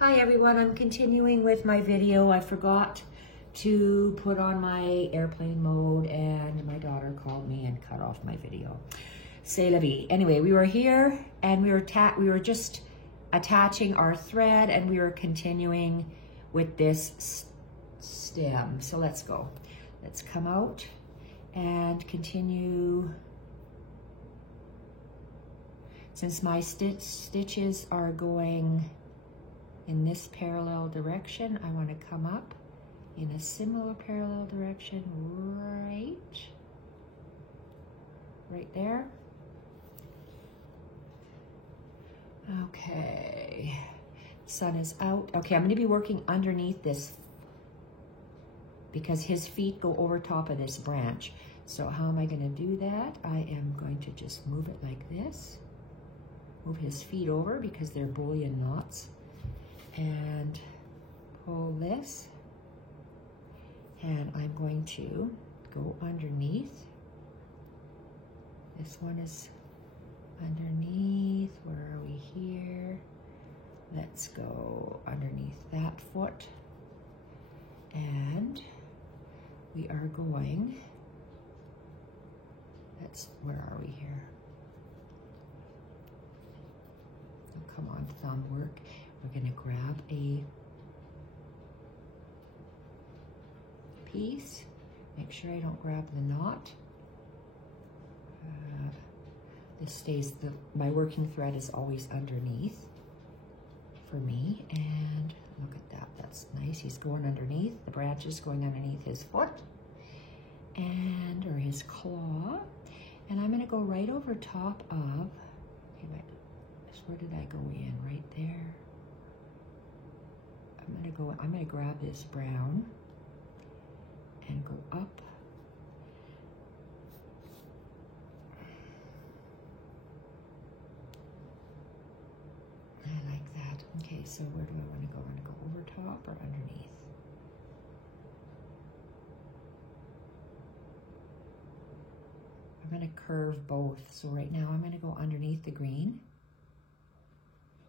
Hi everyone, I'm continuing with my video. I forgot to put on my airplane mode and my daughter called me and cut off my video. C'est la vie. Anyway, we were here and we were just attaching our thread and we were continuing with this stem. So let's go. Let's come out and continue. Since my stitches are going in this parallel direction, I want to come up in a similar parallel direction right there. Okay, sun is out. Okay, I'm going to be working underneath this because his feet go over top of this branch. So how am I going to do that? I am going to just move it like this. Move his feet over because they're bullion knots. And pull this, and I'm going to go underneath. This one is underneath. Where are we here? Let's go underneath that foot, and we are going, where are we here? Oh, come on, thumb work. We're going to grab a piece. Make sure I don't grab the knot. This stays, my working thread is always underneath for me. And look at that, that's nice. He's going underneath, the branch is going underneath his foot or his claw. And I'm going to go right over top of, where did I go in? Right there. I'm gonna grab this brown and go up. I like that. Okay, so where do I want to go? I want to go over top or underneath? I'm gonna curve both. So right now I'm gonna go underneath the green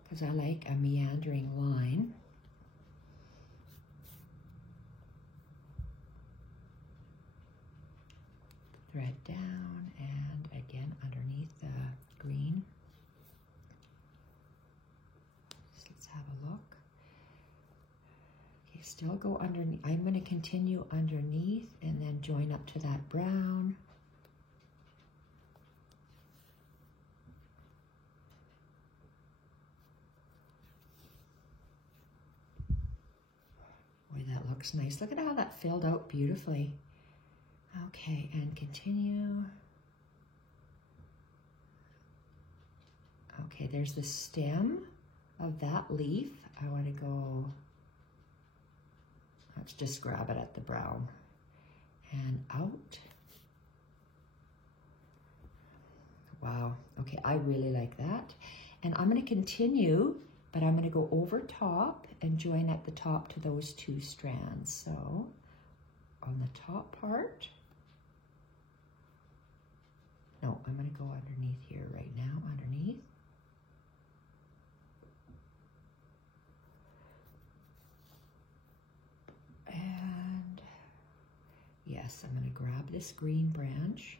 because I like a meandering line. Thread down and again underneath the green. So let's have a look. Okay, still go underneath. I'm going to continue underneath and then join up to that brown. Boy, that looks nice. Look at how that filled out beautifully. Okay, and continue. Okay, there's the stem of that leaf. I want to go, let's just grab it at the brown and out. Wow, okay, I really like that. And I'm going to continue, but I'm going to go over top and join at the top to those two strands. So on the top part, no, I'm going to go underneath here right now, underneath. And yes, I'm going to grab this green branch.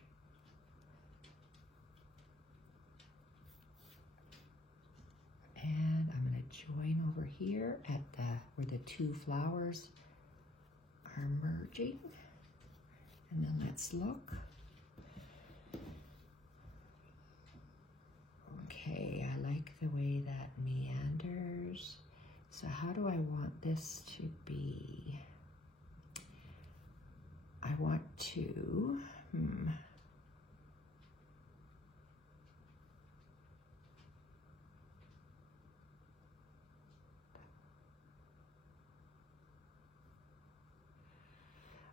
And I'm going to join over here at where the two flowers are merging. And then let's look. Okay, I like the way that meanders. So how do I want this to be? I want to,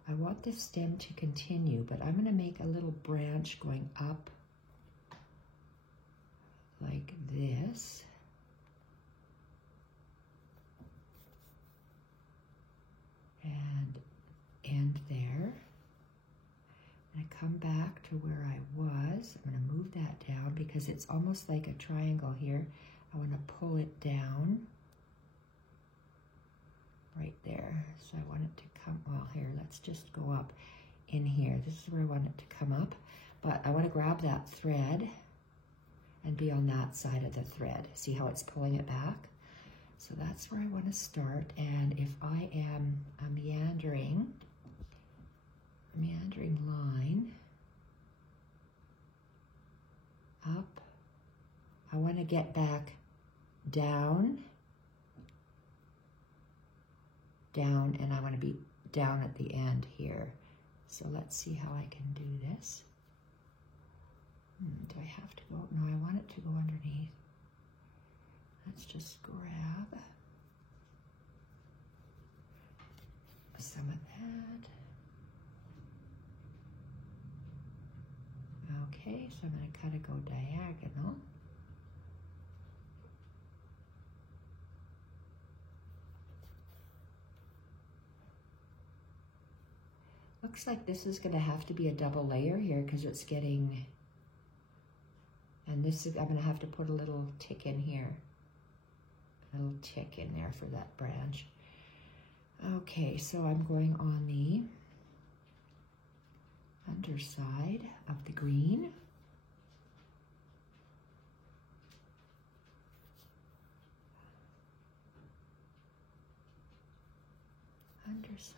I want the stem to continue, but I'm going to make a little branch going up like this. And end there. And I come back to where I was. I'm going to move that down because it's almost like a triangle here. I want to pull it down right there. So I want it to come, well here, let's just go up in here. This is where I want it to come up, but I want to grab that thread and be on that side of the thread. See how it's pulling it back? So that's where I want to start. And if I am a meandering line up, I want to get back down, and I want to be down at the end here. So let's see how I can do this. Do I have to go? No, I want it to go underneath. Let's just grab some of that. Okay, so I'm going to kind of go diagonal. Looks like this is going to have to be a double layer here because it's getting, and this is, I'm going to have to put a little tick in here. A little tick in there for that branch. Okay, so I'm going on the underside of the green. Underside.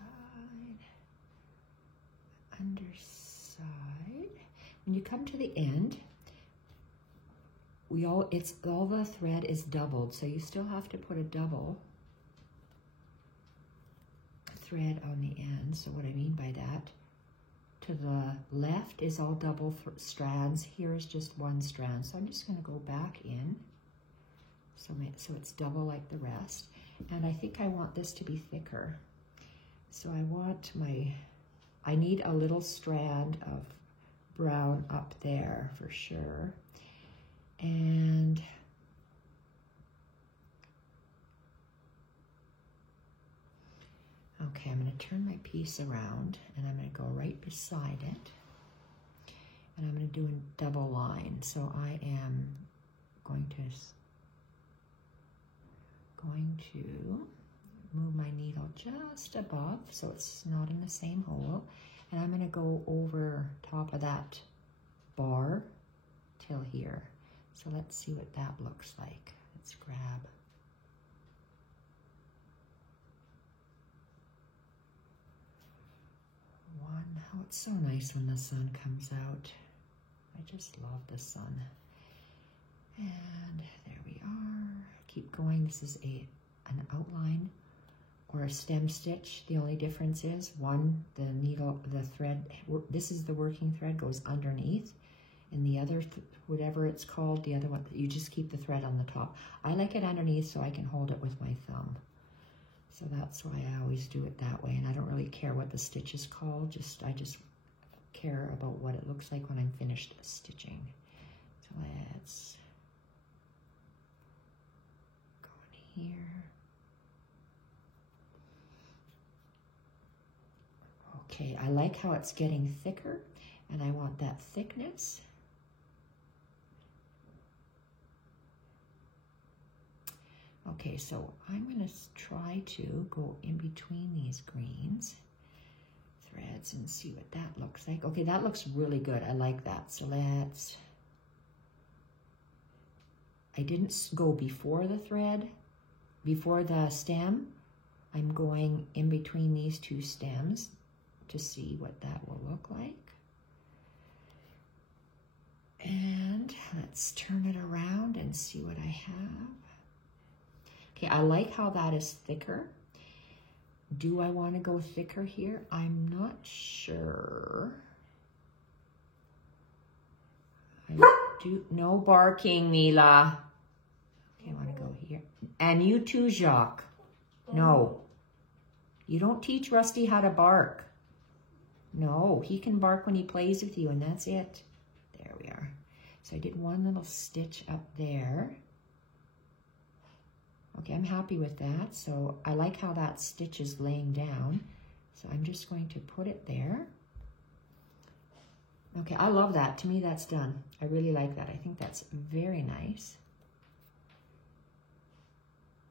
When you come to the end, all the thread is doubled, so you still have to put a double thread on the end. So what I mean by that, to the left is all double strands. Here is just one strand. So I'm just going to go back in, so it's double like the rest. And I think I want this to be thicker. So I need a little strand of brown up there for sure. And okay, I'm going to turn my piece around and I'm going to go right beside it. And I'm going to do a double line. So I am going to move my needle just above so it's not in the same hole, and I'm going to go over top of that bar till here. So let's see what that looks like. Let's grab one. Oh, it's so nice when the sun comes out. I just love the sun. And there we are. Keep going. This is an outline or a stem stitch. The only difference is one, the thread, this is the working thread, goes underneath, and the other, whatever it's called, the other one, you just keep the thread on the top. I like it underneath so I can hold it with my thumb. So that's why I always do it that way, and I don't really care what the stitch is called, I just care about what it looks like when I'm finished stitching. So let's go in here. Okay, I like how it's getting thicker, and I want that thickness. Okay, so I'm going to try to go in between these greens threads and see what that looks like. Okay, that looks really good. I like that. So I didn't go before the thread, before the stem. I'm going in between these two stems to see what that will look like. And let's turn it around and see what I have. Okay, I like how that is thicker. Do I want to go thicker here? I'm not sure. No barking, Mila. Okay, I want to go here. And you too, Jacques. No. You don't teach Rusty how to bark. No, he can bark when he plays with you, and that's it. There we are. So I did one little stitch up there. Okay, I'm happy with that. So I like how that stitch is laying down. So I'm just going to put it there. Okay, I love that. To me, that's done. I really like that. I think that's very nice.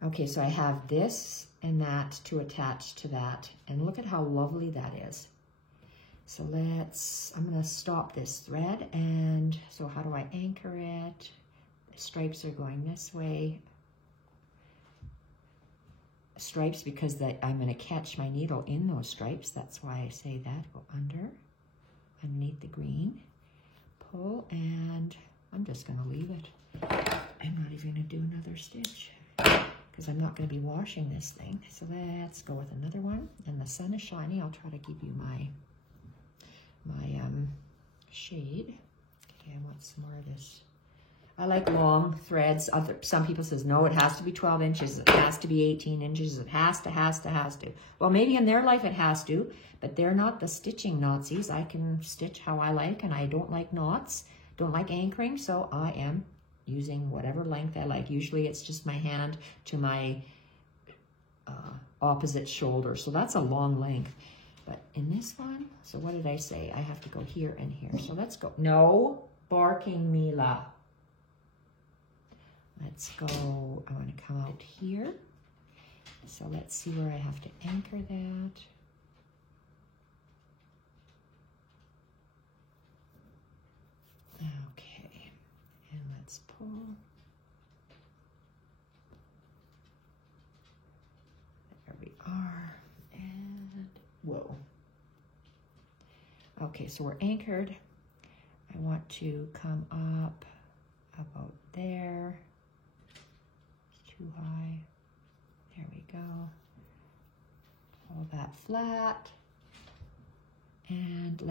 Okay, so I have this and that to attach to that. And look at how lovely that is. So I'm gonna stop this thread, and so how do I anchor it? The stripes are going this way. Stripes because I'm gonna catch my needle in those stripes. That's why I say that. Go underneath the green, pull, and I'm just gonna leave it. I'm not even gonna do another stitch because I'm not gonna be washing this thing. So let's go with another one. And the sun is shining. I'll try to give you my shade. Okay, I want some more of this. I like long threads. Some people says, no, it has to be 12 inches. It has to be 18 inches. It has to. Well, maybe in their life it has to, but they're not the stitching Nazis. I can stitch how I like, and I don't like knots, don't like anchoring, so I am using whatever length I like. Usually it's just my hand to my opposite shoulder, so that's a long length. But in this one, so what did I say? I have to go here and here. So let's go. No barking, Mila. Let's go. I want to come out here. So let's see where I have to anchor that. Okay. And let's pull. There we are. And whoa. Okay, so we're anchored. I want to come up about there. It's too high. There we go. Pull that flat. And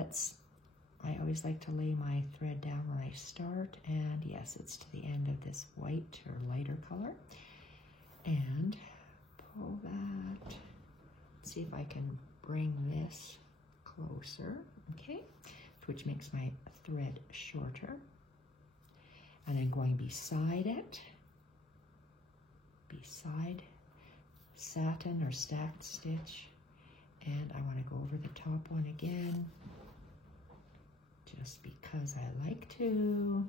I always like to lay my thread down when I start. And yes, it's to the end of this white or lighter color. And pull that. Let's see if I can bring this closer, okay, which makes my thread shorter. And then going beside it, beside satin or stacked stitch, and I want to go over the top one again, just because I like to,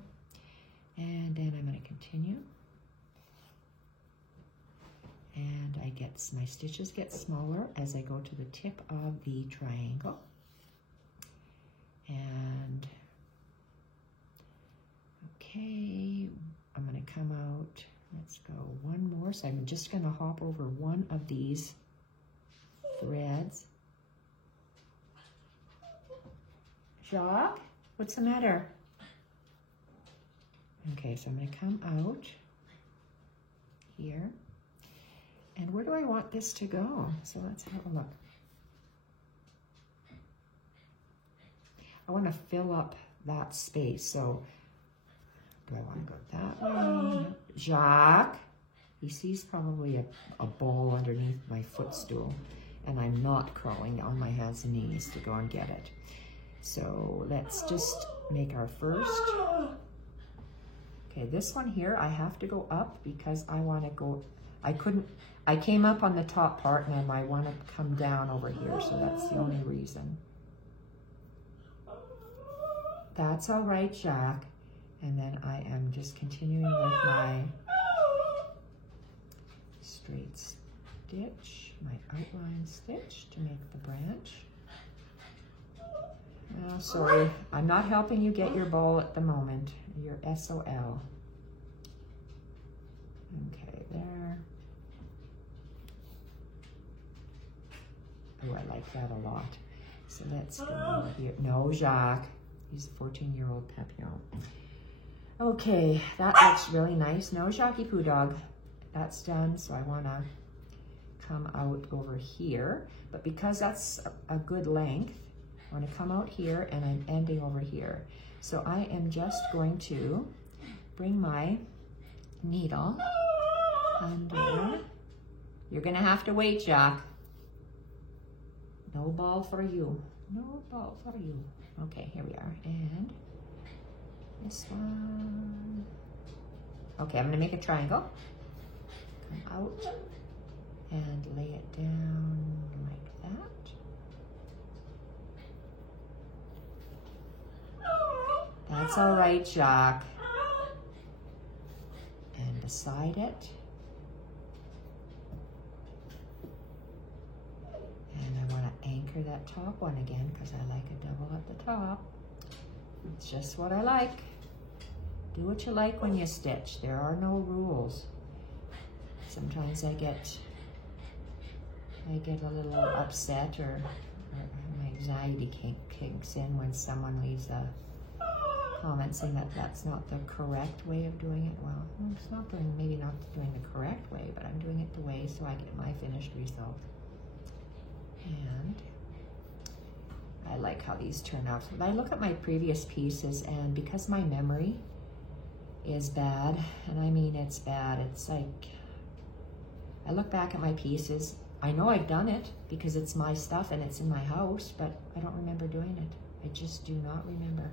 and then I'm going to continue. And my stitches get smaller as I go to the tip of the triangle. And okay, I'm gonna come out, let's go one more. So I'm just gonna hop over one of these threads. Jacques, what's the matter? Okay, so I'm gonna come out here. And where do I want this to go? So let's have a look. I want to fill up that space. So do I want to go that way? Jacques, he sees probably a ball underneath my footstool, and I'm not crawling on my hands and knees to go and get it. So let's just make our first. Okay, this one here, I have to go up because I want to go, I came up on the top part and I want to come down over here, so that's the only reason. That's all right, Jacques. And then I am just continuing with my straight stitch, my outline stitch to make the branch. Oh, sorry, I'm not helping you get your ball at the moment. Your SOL. Okay, there. Oh, I like that a lot. So let's go here. No, Jacques. He's a 14-year-old Papillon. Okay, that looks really nice. No, Jackie Poo Dog. That's done, so I want to come out over here. But because that's a good length, I want to come out here and I'm ending over here. So I am just going to bring my needle under. You're going to have to wait, Jacques. No ball for you. No ball for you. Okay, here we are. And this one. Okay, I'm going to make a triangle. Come out and lay it down like that. That's all right, Jacques. And beside it. that top one again because I like a double at the top. It's just what I like. Do what you like when you stitch. There are no rules. Sometimes I get a little upset or my anxiety kicks in when someone leaves a comment saying that that's not the correct way of doing it. Well, it's not doing, maybe not doing the correct way, but I'm doing it the way so I get my finished result. And I like how these turn out. So I look at my previous pieces, and because my memory is bad, and I mean it's bad, it's like, I look back at my pieces, I know I've done it because it's my stuff and it's in my house, but I don't remember doing it. I just do not remember.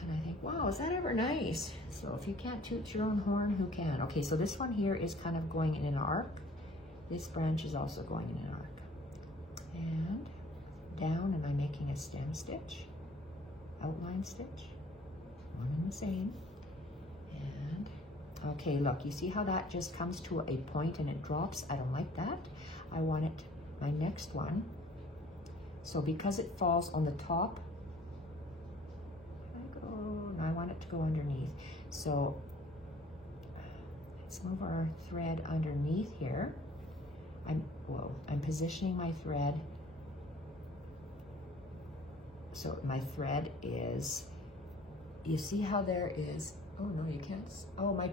And I think, wow, is that ever nice? So if you can't toot your own horn, who can? Okay, so this one here is kind of going in an arc. This branch is also going in an arc. And down, and I'm making a stem stitch, outline stitch, one and the same. And okay, look, you see how that just comes to a point and it drops? I don't like that. I want it, my next one. So because it falls on the top, I want it to go underneath. So let's move our thread underneath here. I'm positioning my thread. So my thread is, you see how there is, oh no, you can't, oh, my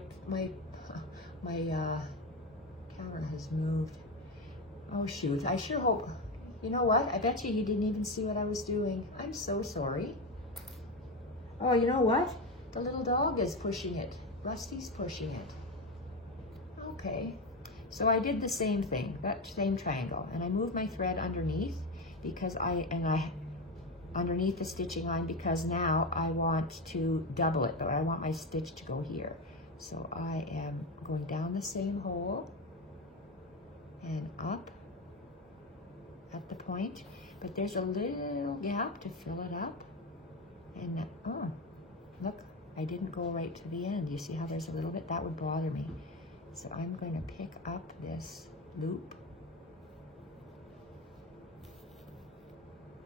camera has moved. Oh shoot, I sure hope, you know what? I bet you didn't even see what I was doing. I'm so sorry. Oh, you know what? The little dog is pushing it. Rusty's pushing it. Okay, so I did the same thing, that same triangle, and I moved my thread underneath because underneath the stitching line, because now I want to double it, but I want my stitch to go here. So I am going down the same hole and up at the point, but there's a little gap to fill it up. And oh, look, I didn't go right to the end. You see how there's a little bit? That would bother me. So I'm going to pick up this loop.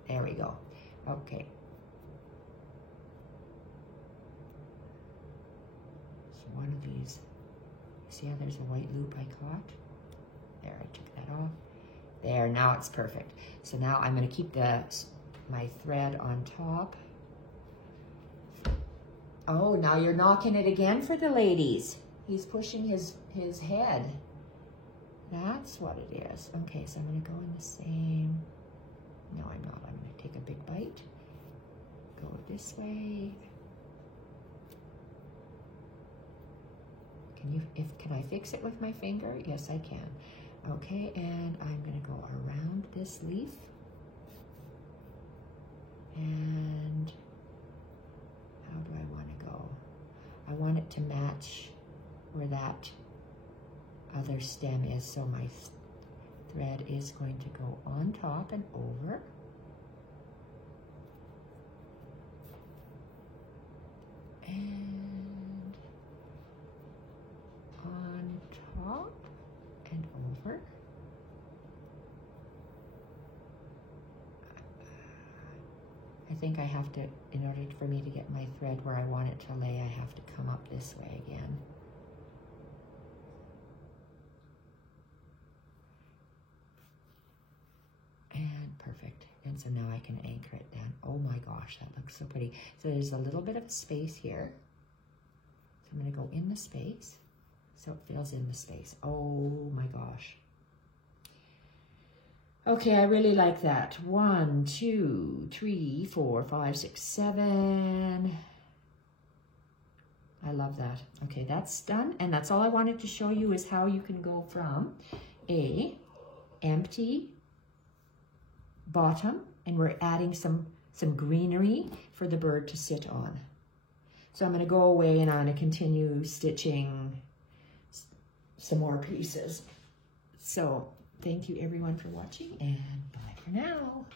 There we go. Okay. So one of these, see how there's a white loop I caught? There, I took that off. There, now it's perfect. So now I'm going to keep my thread on top. Oh, now you're knocking it again for the ladies. He's pushing his head. That's what it is. Okay, so I'm going to go in the same. No, I'm not. I'm going to take a big bite. Go this way. Can I fix it with my finger? Yes, I can. Okay, and I'm going to go around this leaf. And how do I want to go? I want it to match where that other stem is, so my thread is going to go on top and over. And on top and over. I think I have to, in order for me to get my thread where I want it to lay, I have to come up this way again. And perfect. And so now I can anchor it down. Oh my gosh, that looks so pretty. So there's a little bit of space here. So I'm going to go in the space so it fills in the space. Oh my gosh. Okay, I really like that. 1, 2, 3, 4, 5, 6, 7. I love that. Okay, that's done. And that's all I wanted to show you is how you can go from a empty bottom, and we're adding some greenery for the bird to sit on. So I'm going to go away and I'm going to continue stitching some more pieces. So thank you everyone for watching, and bye for now.